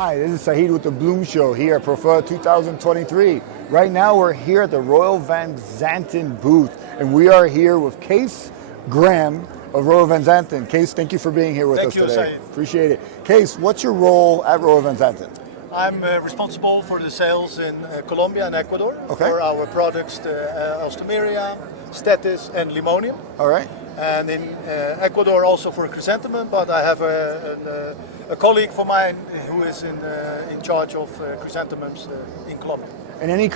Hi, this is Sahid with the Bloom Show here at Proflora 2023. Right now we're here at the Royal Van Zanten booth, and we are here with Kees Gram of Royal Van Zanten. Kees, thank you for being here with us today. Thank you, Sahid. Appreciate it. Kees, what's your role at Royal Van Zanten? I'm responsible for the sales in Colombia and Ecuador for our products, Alstomeria, Status, and Limonium. All right. And in Ecuador also for chrysanthemum, but I have a colleague of mine who is in charge of chrysanthemums in Colombia. And any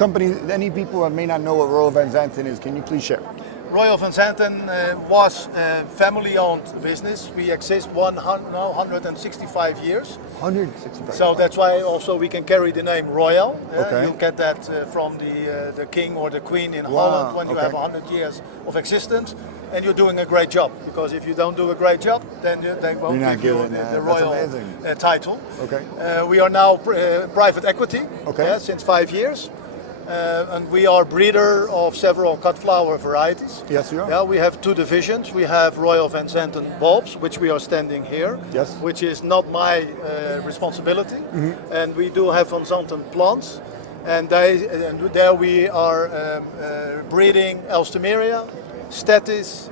people that may not know what Royal Van Zanten is, can you please share? Royal Van Zanten was a family-owned business. We exist 165 years. 165. So that's why also we can carry the name Royal. Okay. You get that from the king or the queen in Holland when you have 100 years of existence, and you're doing a great job. Because if you don't do a great job, then they won't give you the royal title. Okay. We are now private equity since 5 years. And we are breeder of several cut flower varieties. Yes, you are. Yeah, we have two divisions. We have Royal Van Zanten bulbs, which we are standing here, yes, which is not my responsibility. Mm-hmm. And we do have Van Zanten plants, and there we are breeding Alstomeria, Status,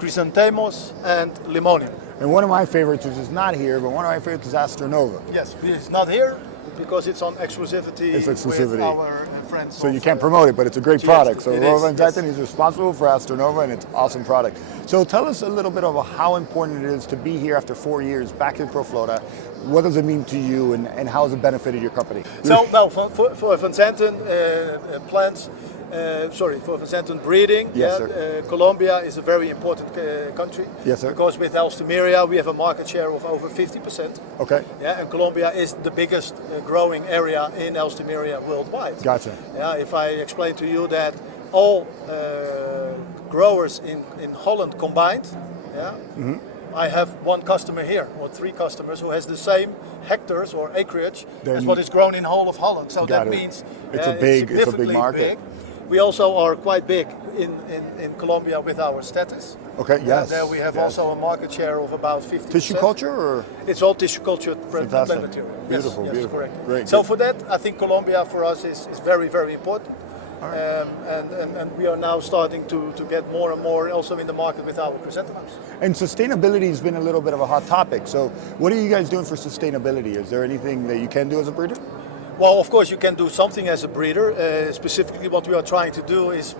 Chrysanthemos, and Limonium. And one of my favorites, which is not here, but one of my favorites is Astronova. Yes, it's not here because it's on exclusivity, with our friends. So you can't promote it, but it's a great product. So Royal Van Zanten is responsible for Astronova, and it's an awesome product. So tell us a little bit about how important it is to be here after 4 years back in Proflora. What does it mean to you, and how has it benefited your company? So now for Van Zanten plants, for Van Zanten breeding, yes, Colombia is a very important country. Yes, sir. Because with Alstomeria we have a market share of over 50%. Okay. Yeah, and Colombia is the biggest growing area in Alstomeria worldwide. Gotcha. Yeah, if I explain to you that all growers in Holland combined, I have one customer here, or 3 customers, who has the same hectares or acreage as what is grown in whole of Holland. So that means it's a big market. Big. We also are quite big in Colombia with our Status. Okay, yes. There we have also a market share of about 50%. Tissue culture, or? It's all tissue culture plant material. Beautiful, yes, beautiful. Correct. Great. So for that, I think Colombia for us is very, very important. All right. And we are now starting to get more and more also in the market with our chrysanthemums. And sustainability has been a little bit of a hot topic. So what are you guys doing for sustainability? Is there anything that you can do as a breeder? Well, of course, you can do something as a breeder. Specifically, what we are trying to do is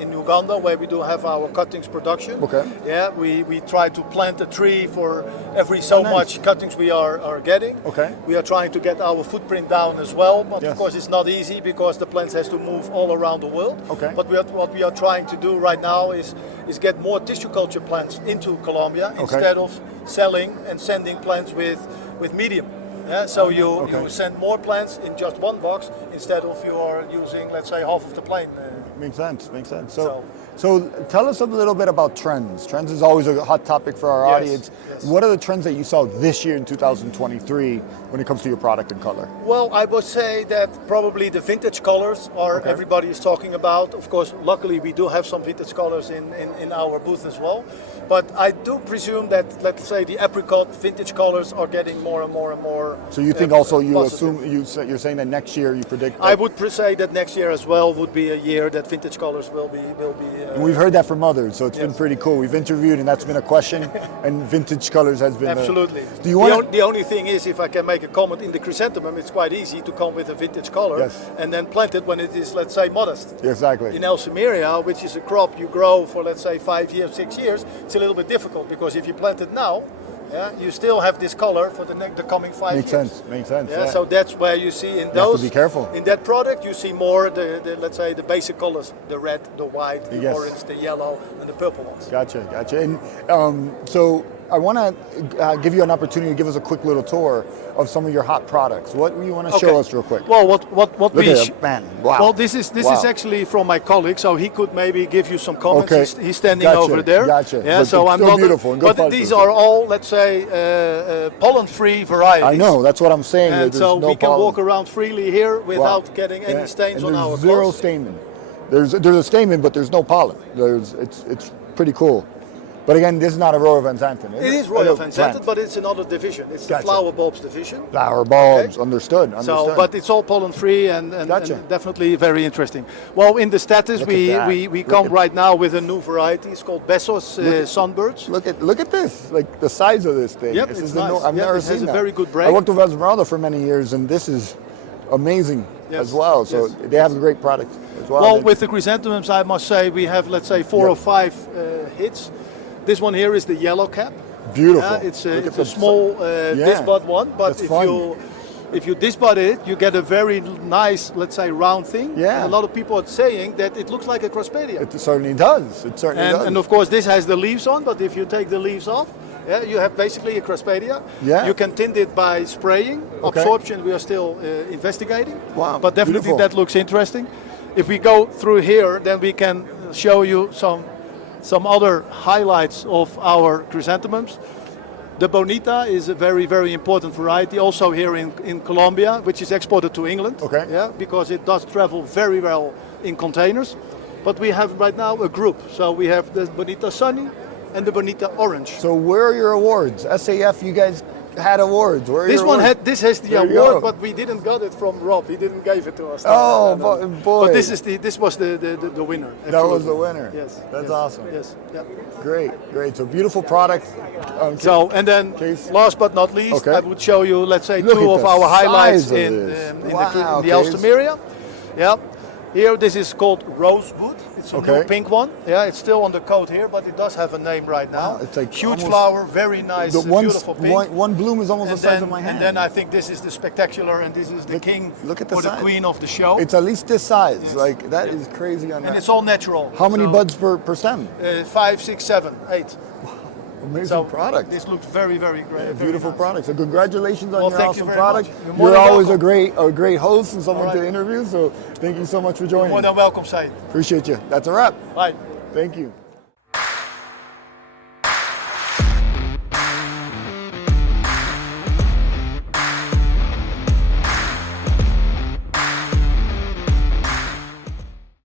in Uganda, where we do have our cuttings production. Okay. Yeah, we try to plant a tree for every much cuttings we are getting. Okay. We are trying to get our footprint down as well, but of course it's not easy because the plants has to move all around the world. Okay. But what we are trying to do right now is get more tissue culture plants into Colombia instead of selling and sending plants with medium. Yeah, so you send more plants in just one box instead of you are using, let's say, half of the plane. Makes sense. So tell us a little bit about trends. Trends is always a hot topic for our audience. Yes. What are the trends that you saw this year in 2023 when it comes to your product and color? Well, I would say that probably the vintage colors are everybody is talking about. Of course, luckily we do have some vintage colors in our booth as well. But I do presume that, let's say, the apricot vintage colors are getting more and more and more. So you think also you're saying that next year you predict? I would say that next year as well would be a year that vintage colors will be. And we've heard that from others, so it's been pretty cool. We've interviewed, and that's been a question, and vintage colors has been absolutely. Do you want? The only thing is, if I can make a comment, in the chrysanthemum, it's quite easy to come with a vintage color and then plant it when it is, let's say, modest. Exactly. In Alstomeria, which is a crop you grow for, let's say, 5 years, 6 years, it's a little bit difficult because if you plant it now, you still have this color for the coming 5 years. Makes sense. Yeah, so that's where you see in those. You have to be careful. In that product, you see more let's say the basic colors: the red, the white, the orange, the yellow, and the purple ones. Gotcha. And so I want to give you an opportunity to give us a quick little tour of some of your hot products. What do you want to show us real quick? Well, what we man, wow. Well, this is actually from my colleague, so he could maybe give you some comments. Okay. He's standing over there. Gotcha. Yeah, but so I'm not. Beautiful. But these are all, let's say, pollen-free varieties. I know. That's what I'm saying. And so we can walk around freely here without getting any stains on our clothes. Zero stamen. There's a stamen, but there's no pollen. It's pretty cool. But again, this is not a Royal Van Zanten, is it? It is Royal Van Plant. Zanten, but it's another division. It's Gotcha. the flower bulbs division. Flower bulbs, understood. So, but it's all pollen free and Gotcha. definitely very interesting. Well, in the status, Look at that. we come right now with a new variety. It's called Bessos sunbirds. Look at this, like the size of this thing. Yep, This it's is nice. I've never it seen has that. a very good break. I worked with Esmeralda for many years, and this is amazing as well. So yes, they have a great product as well. Well, with the chrysanthemums, I must say we have, let's say, 4 or 5 hits. This one here is the yellow cap. Beautiful. It's a small disbud one, but That's fun. if you disbud it, you get a very nice, let's say, round thing. Yeah. And a lot of people are saying that it looks like a crospedia. It certainly does. It certainly does. And of course, this has the leaves on, but if you take the leaves off, you have basically a crospedia. Yeah. You can tint it by spraying. Okay. Absorption, we are still investigating. Wow, But definitely beautiful. that looks interesting. If we go through here, then we can show you some other highlights of our chrysanthemums. The Bonita is a very, very important variety, also here in Colombia, which is exported to England. Okay. Yeah, because it does travel very well in containers. But we have right now a group. So we have the Bonita Sunny and the Bonita Orange. So where are your awards? SAF, you guys had awards. Where are This your one awards? this has the There you award, go. but we didn't got it from Rob. He didn't give it to us. Oh, No. boy. But this was the winner. That was absolutely. the winner. Yes. That's yes, awesome. Yes. Yeah. Great. So beautiful product. So, and then Kees? last but not least, Okay. I would show you, let's say, Look 2 at of the our highlights size of in this. the Wow, Alstomeria. Yeah. Here, this is called Rosewood. It's a Okay. new pink one. Yeah, it's still on the coat here, but it does have a name right now. Wow, it's like huge almost- flower, very nice, The beautiful pink. one bloom is almost And the size then, of my hand. and then I think this is the spectacular, and this is the king look at the or the size. queen of the show. It's at least this size. Yes. Like that Yes. is crazy on and that. it's all natural. How many So, buds per stem? 5, 6, 7, 8. Amazing So product. this looks very, very great. very Beautiful nice. product. So congratulations on Well, your thank you awesome very product. much. You're more You're than always welcome. a great host and someone All to right. interview. So thank you so much for joining. More than welcome, Sahid. Appreciate you. That's a wrap. Bye. Thank you.